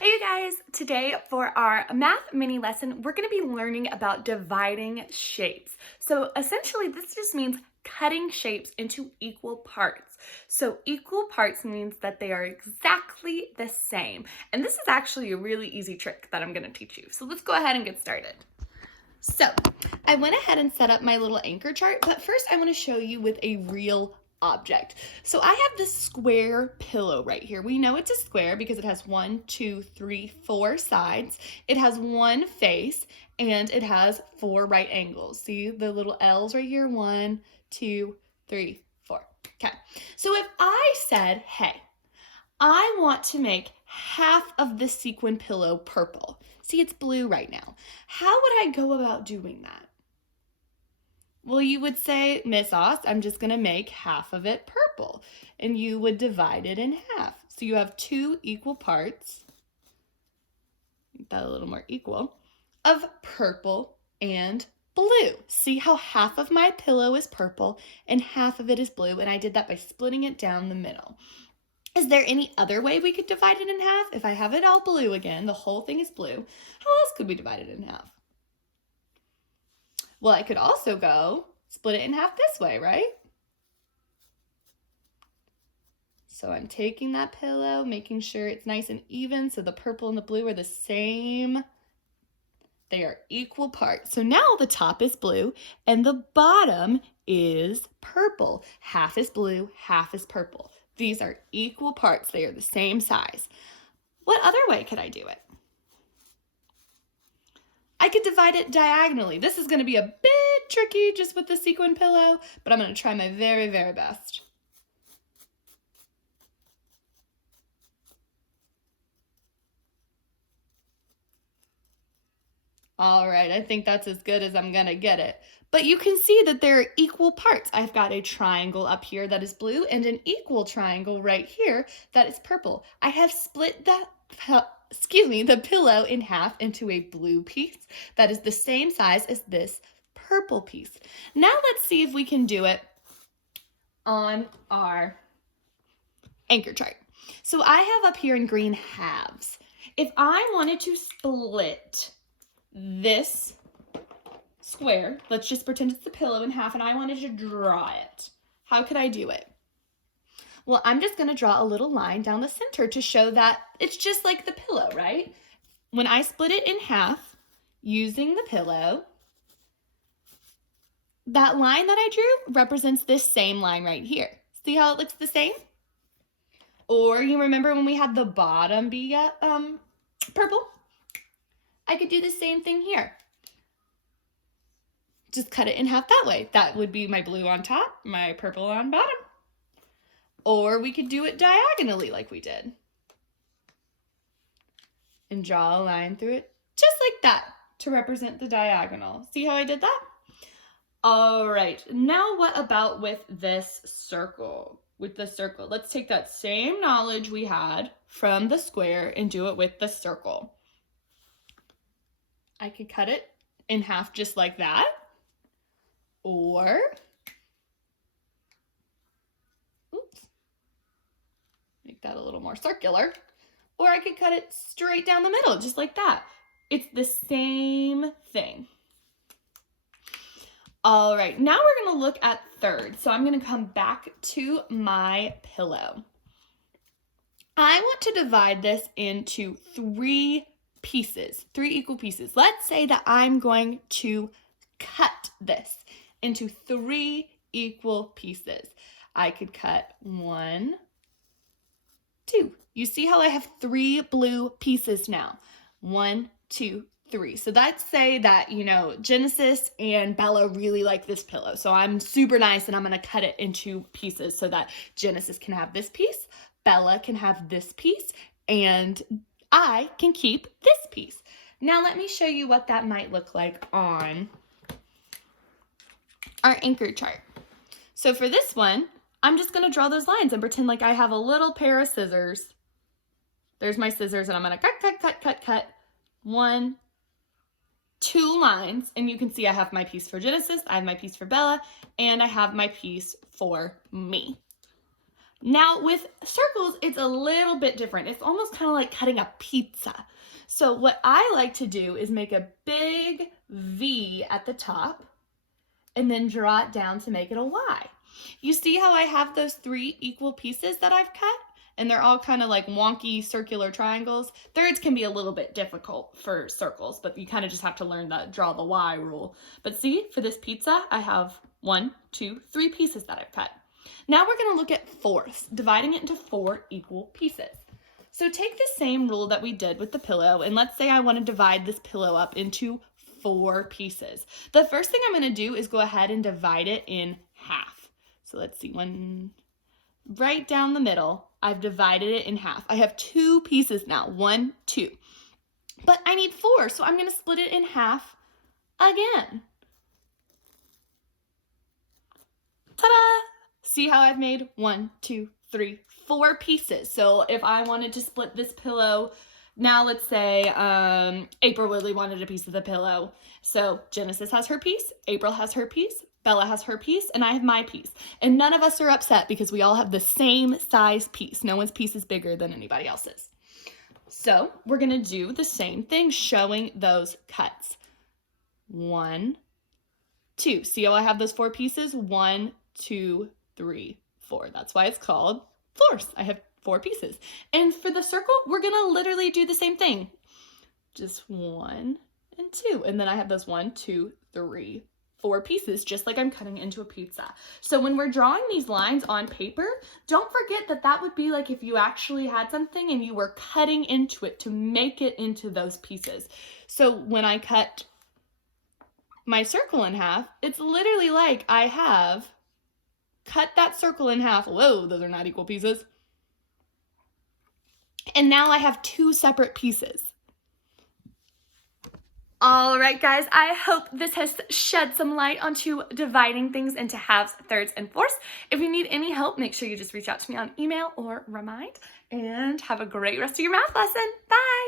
Hey you guys, today for our math mini lesson, we're going to be learning about dividing shapes. So essentially this just means cutting shapes into equal parts. So equal parts means that they are exactly the same. And this is actually a really easy trick that I'm going to teach you. So let's go ahead and get started. So I went ahead and set up my little anchor chart, but first I want to show you with a real object. So I have this square pillow right here. We know it's a square because it has 1, 2, 3, 4 sides. It has one face and it has 4 right angles. See the little L's right here? 1, 2, 3, 4. Okay. So if I said, hey, I want to make half of the sequin pillow purple. See, it's blue right now. How would I go about doing that? Well, you would say, Miss Oz, I'm just going to make half of it purple. And you would divide it in half. So you have 2 equal parts, make that a little more equal, of purple and blue. See how half of my pillow is purple and half of it is blue, and I did that by splitting it down the middle. Is there any other way we could divide it in half? If I have it all blue again, the whole thing is blue, how else could we divide it in half? Well, I could also go split it in half this way, right? So I'm taking that pillow, making sure it's nice and even so the purple and the blue are the same. They are equal parts. So now the top is blue and the bottom is purple. Half is blue, half is purple. These are equal parts. They are the same size. What other way could I do it? I could divide it diagonally. This is going to be a bit tricky just with the sequin pillow, but I'm going to try my very, very best. All right, I think that's as good as I'm going to get it. But you can see that they're equal parts. I've got a triangle up here that is blue and an equal triangle right here that is purple. I have split the pillow in half into a blue piece that is the same size as this purple piece. Now let's see if we can do it on our anchor chart. So I have up here in green halves. If I wanted to split this square, let's just pretend it's the pillow in half, and I wanted to draw it, how could I do it? Well, I'm just going to draw a little line down the center to show that it's just like the pillow, right? When I split it in half using the pillow, that line that I drew represents this same line right here. See how it looks the same? Or you remember when we had the bottom be purple? I could do the same thing here. Just cut it in half that way. That would be my blue on top, my purple on bottom. Or we could do it diagonally like we did. And draw a line through it just like that to represent the diagonal. See how I did that? All right, now what about with this circle? With the circle, let's take that same knowledge we had from the square and do it with the circle. I could cut it in half just like that. Or, oops, make that a little more circular. Or I could cut it straight down the middle, just like that. It's the same thing. All right, now we're gonna look at thirds. So I'm gonna come back to my pillow. I want to divide this into 3 pieces, 3 equal pieces. Let's say that I'm going to cut this into 3 equal pieces. I could cut 1, 2. You see how I have 3 blue pieces now? 1, 2, 3. So let's say that, Genesis and Bella really like this pillow. So I'm super nice and I'm going to cut it into pieces so that Genesis can have this piece, Bella can have this piece, and I can keep this piece. Now let me show you what that might look like on our anchor chart. So for this one, I'm just going to draw those lines and pretend like I have a little pair of scissors. There's my scissors, and I'm going to cut, cut, cut, cut, cut. 1, 2 lines, and you can see I have my piece for Genesis, I have my piece for Bella, and I have my piece for me. Now with circles, it's a little bit different. It's almost kind of like cutting a pizza. So what I like to do is make a big V at the top and then draw it down to make it a Y. You see how I have those 3 equal pieces that I've cut? And they're all kind of like wonky circular triangles. Thirds can be a little bit difficult for circles, but you kind of just have to learn the draw the Y rule. But see, for this pizza, I have 1, 2, 3 pieces that I've cut. Now we're going to look at fourths, dividing it into 4 equal pieces. So take the same rule that we did with the pillow, and let's say I want to divide this pillow up into 4 pieces. The first thing I'm going to do is go ahead and divide it in half. So let's see, one right down the middle. I've divided it in half. I have 2 pieces now, 1, 2. But I need 4, so I'm going to split it in half again. Ta-da! See how I've made 1, 2, 3, 4 pieces. So if I wanted to split this pillow, now let's say April really wanted a piece of the pillow. So Genesis has her piece, April has her piece, Bella has her piece, and I have my piece. And none of us are upset because we all have the same size piece. No one's piece is bigger than anybody else's. So we're going to do the same thing, showing those cuts. 1, 2. See how I have those 4 pieces? 1, 2, 3, 4. That's why it's called fourths. I have 4 pieces. And for the circle, we're going to literally do the same thing. Just 1 and 2. And then I have those 1, 2, 3, 4 pieces, just like I'm cutting into a pizza. So when we're drawing these lines on paper, don't forget that that would be like if you actually had something and you were cutting into it to make it into those pieces. So when I cut my circle in half, it's literally like I have cut that circle in half. Whoa, those are not equal pieces. And now I have 2 separate pieces. All right, guys, I hope this has shed some light onto dividing things into halves, thirds, and fourths. If you need any help, make sure you just reach out to me on email or Remind, and have a great rest of your math lesson. Bye!